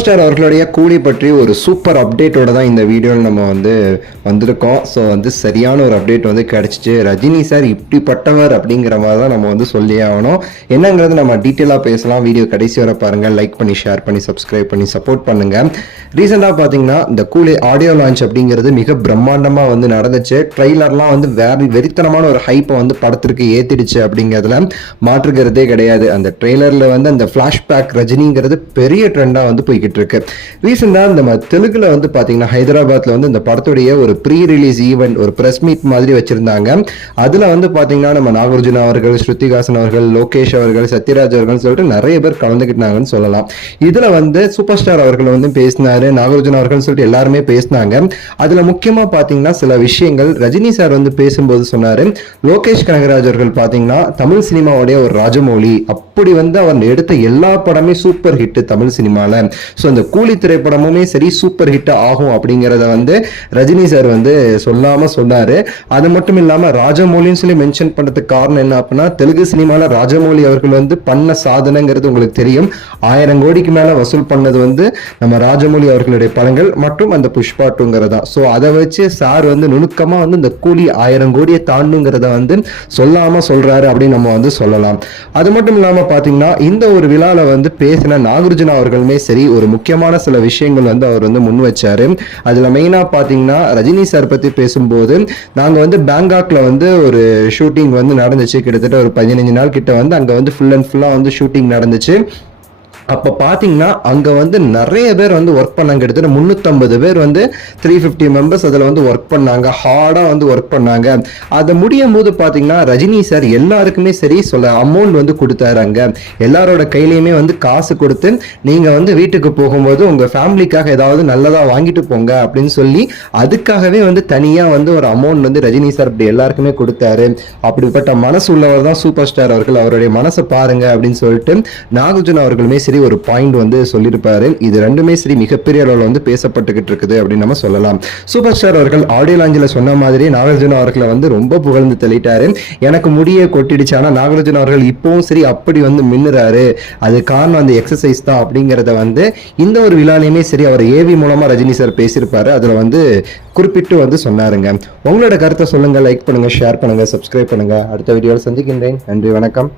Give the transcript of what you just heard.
Star அவர்களுடைய கூலி பற்றி ஒரு சூப்பர் அப்டேட்டோட தான் இந்த வீடியோவில் நம்ம வந்திருக்கோம். ஸோ சரியான ஒரு அப்டேட் கிடச்சிச்சு. ரஜினி சார் இப்படிப்பட்டவர் அப்படிங்கிற மாதிரி தான் நம்ம சொல்லி ஆகணும். என்னங்கிறது நம்ம டீட்டெயிலாக பேசலாம். வீடியோ கடைசி வரை பாருங்கள். லைக் பண்ணி ஷேர் பண்ணி சப்ஸ்கிரைப் பண்ணி சப்போர்ட் பண்ணுங்கள். ரீசெண்டாக பார்த்தீங்கன்னா இந்த கூலி ஆடியோ லான்ச் அப்படிங்கிறது மிக பிரம்மாண்டமாக நடந்துச்சு. ட்ரெய்லர்லாம் வெறித்தனமான ஒரு ஹைப்பை படத்திற்கு ஏற்றிடுச்சு அப்படிங்கிறதுல மாற்றுக்கிறதே கிடையாது. அந்த ட்ரெய்லரில் அந்த ஃப்ளாஷ்பேக் ரஜினிங்கிறது பெரிய ட்ரெண்டாக போய்கிட்டு இருக்கு. ரீசெண்டா நம்ம தெலுங்குல பாத்தீங்கன்னா ஹைதராபாத்ல இந்த படத்துடைய ஒரு ப்ரீ ரிலீஸ் ஈவென்ட், ஒரு பிரஸ் மீட் மாதிரி வச்சிருந்தாங்க. அதுல பாத்தீங்கன்னா நம்ம நாகார்ஜுனா அவர்கள், ஸ்ருதிஹாசன் அவர்கள், லோகேஷ் அவர்கள், சத்யராஜ் அவர்கள் சொல்லிட்டு நிறைய பேர் கலந்துக்கிட்டாங்கன்னு சொல்லலாம். இதுல சூப்பர் ஸ்டார் அவர்கள் பேசினாரு, நாகார்ஜுனா அவர்கள் சொல்லிட்டு எல்லாருமே பேசினாங்க. அதுல முக்கியமா பாத்தீங்கன்னா சில விஷயங்கள் ரஜினி சார் பேசும்போது சொன்னாரு. லோகேஷ் கனகராஜ் அவர்கள் பாத்தீங்கன்னா தமிழ் சினிமாவுடைய ஒரு ராஜமௌழி, அப்படி அவர் எடுத்த எல்லா படமே சூப்பர் ஹிட் தமிழ் சினிமால. ஸோ அந்த கூலி திரைப்படமுமே சரி சூப்பர் ஹிட் ஆகும் அப்படிங்கிறத ரஜினி சார் சொல்லாம சொன்னாரு. அது மட்டும் இல்லாம ராஜமௌலின்னு சொல்லி மென்ஷன் பண்றதுக்கு காரணம் என்ன அப்படின்னா, தெலுங்கு சினிமால ராஜமௌலி அவர்கள் பண்ண சாதனைங்கிறது உங்களுக்கு தெரியும். 1000 கோடிக்கு மேல வசூல் பண்ணது நம்ம ராஜமௌலி அவர்களுடைய படங்கள் மற்றும் அந்த புஷ்பா 2ங்கிறதா. ஸோ அதை வச்சு சார் நுணுக்கமா இந்த கூலி 1000 கோடியை தாண்டுங்கிறத சொல்லாம சொல்றாரு அப்படின்னு நம்ம சொல்லலாம். அது மட்டும் இல்லாம பாத்தீங்கன்னா இந்த ஒரு விழால பேசின நாகார்ஜுனா அவர்களுமே சரி ஒரு முக்கியமான சில விஷயங்கள் அவர் முன் வச்சாரு. அதுல மெயினா பாத்தீங்கன்னா ரஜினி சார் பத்தி பேசும்போது, நாங்க பேங்காக்ல ஒரு ஷூட்டிங் நடந்துச்சு. கிட்டத்தட்ட ஒரு 15 நாள் கிட்ட அங்க ஃபுல் அண்ட் ஃபுல்லா ஷூட்டிங் நடந்துச்சு. அப்போ பார்த்தீங்கன்னா அங்கே நிறைய பேர் ஒர்க் பண்ணாங்க. கிட்டத்தட்ட 350 பேர் 350 மெம்பர்ஸ் அதில் ஒர்க் பண்ணாங்க. ஹார்டாக ஒர்க் பண்ணாங்க. அதை முடியும் போது பார்த்தீங்கன்னா ரஜினி சார் எல்லாருக்குமே சரி அமௌண்ட் கொடுத்தாரு. அங்கே எல்லாரோட கையிலையுமே காசு கொடுத்து நீங்கள் வீட்டுக்கு போகும்போது உங்கள் ஃபேமிலிக்காக ஏதாவது நல்லதாக வாங்கிட்டு போங்க அப்படின்னு சொல்லி அதுக்காகவே தனியாக ஒரு அமௌண்ட் ரஜினி சார் இப்படி எல்லாருக்குமே கொடுத்தாரு. அப்படிப்பட்ட மனசு உள்ளவர் தான் சூப்பர் ஸ்டார் அவர்கள். அவருடைய மனசை பாருங்க அப்படின்னு சொல்லிட்டு நாகார்ஜுனா அவர்களுமே சரி ஒரு பாயிண்ட் சொல்லியிருப்பாரு. இது ரெண்டுமே சரி மிகப்பெரிய அளவில் பேசப்பட்டுக்கிட்டு இருக்குது அப்படின்னு நம்ம சொல்லலாம். சூப்பர் ஸ்டார் அவர்கள் ஆடியோ லாஞ்சில் சொன்ன மாதிரி நாகார்ஜுனா அவர்களை ரொம்ப புகழ்ந்து தள்ளிட்டாரு. எனக்கு முடிய கொட்டிடுச்சு, ஆனால் நாகார்ஜுனா அவர்கள் இப்பவும் சரி அப்படி மின்னுறாரு, அது காரணம் அந்த எக்ஸசைஸ் தான் அப்படிங்கிறத இந்த ஒரு விழாலையுமே சரி அவர் ஏவி மூலமா ரஜினி சார் பேசியிருப்பாரு. அதுல குறிப்பிட்டு சொன்னாருங்க. உங்களோட கருத்தை சொல்லுங்க, லைக் பண்ணுங்க, ஷேர் பண்ணுங்க, சப்ஸ்கிரைப் பண்ணுங்க. அடுத்த வீடியோவில் சந்திக்கின்றேன். நன்றி, வணக்கம்.